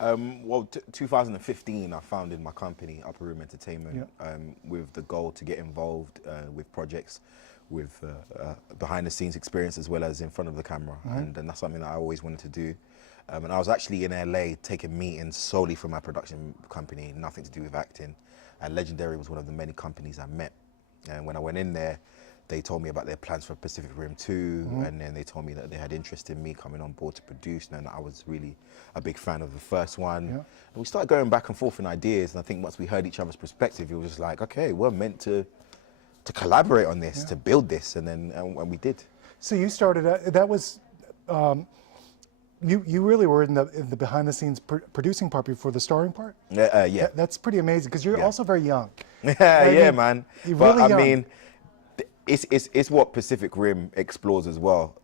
Well, 2015, I founded my company, Upper Room Entertainment, with the goal to get involved with projects with behind the scenes experience as well as in front of the camera. And that's something that I always wanted to do. And I was actually in LA taking meetings solely for my production company, nothing to do with acting. And Legendary was one of the many companies I met. And when I went in there, they told me about their plans for Pacific Rim 2, and then they told me that they had interest in me coming on board to produce, and I was really a big fan of the first one. And we started going back and forth in ideas, and I think once we heard each other's perspective, it was just like, okay, we're meant to collaborate on this, to build this, and then and we did. So you started, that was, you really were in the behind the scenes producing part before the starring part? Yeah. That's pretty amazing, because you're also very young. Yeah, man. You're but really young. I mean, it's what Pacific Rim explores as well.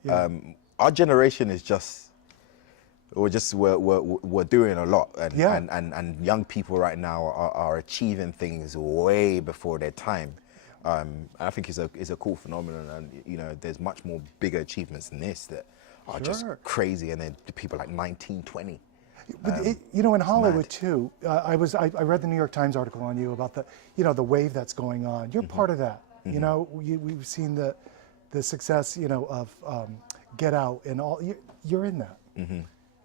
Our generation is we're doing a lot, and young people right now are achieving things way before their time. I think it's a cool phenomenon, and you know, there's much more bigger achievements than this that are just crazy, and then people like 19, 20. But you know, in Hollywood too, I read the New York Times article on you about the wave that's going on. You're part of that. You know, we've seen the success, you know, of Get Out and all. You're in that.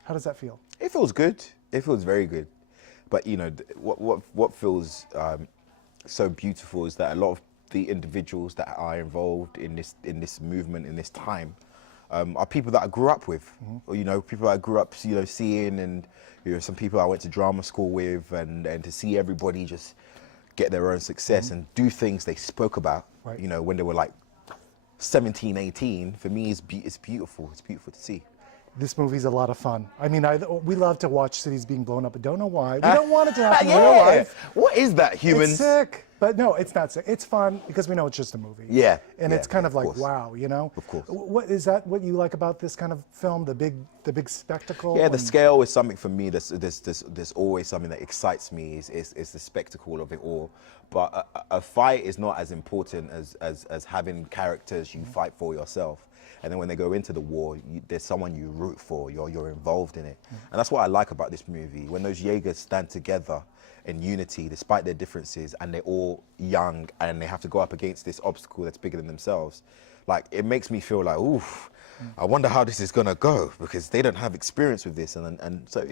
How does that feel? It feels good. It feels very good. But you know, what feels so beautiful is that a lot of the individuals that are involved in this movement, in this time, are people that I grew up with. Or, you know, people I grew up, you know, seeing, and you know, some people I went to drama school with, and to see everybody just get their own success and do things they spoke about, you know, when they were like 17, 18, for me, it's beautiful. It's beautiful to see. This movie's a lot of fun. I mean, we love to watch cities being blown up, but don't know why. We don't want it to happen in real life. What is that, humans? It's sick. But no, it's not sick. It's fun because we know it's just a movie. Yeah. And it's kind of like, wow, you know? Of course. What is that what you like about this kind of film, the big spectacle? Yeah, the scale is something for me. There's always something that excites me, is the spectacle of it all. But a fight is not as important as having characters you fight for yourself. And then when they go into the war, there's someone you root for, you're involved in it. And that's what I like about this movie. When those Jaegers stand together in unity, despite their differences, and they're all young, and they have to go up against this obstacle that's bigger than themselves, like, it makes me feel like, oof, I wonder how this is gonna go, because they don't have experience with this, and so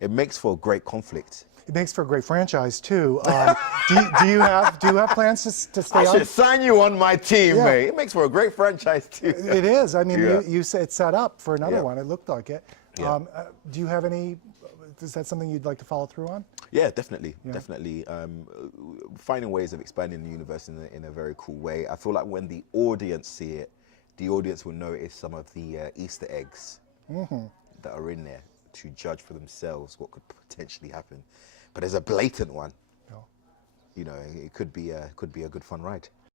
it makes for a great conflict. It makes for a great franchise too. Do you have plans to stay on? I should sign you on my team, mate. It makes for a great franchise too. It is. I mean, you said it's set up for another one. It looked like it. Do you have any? Is that something you'd like to follow through on? Yeah, definitely, definitely. Finding ways of expanding the universe in a very cool way. I feel like when the audience see it, the audience will notice some of the Easter eggs that are in there to judge for themselves what could potentially happen. But there's a blatant one. You know, it could be a good fun ride.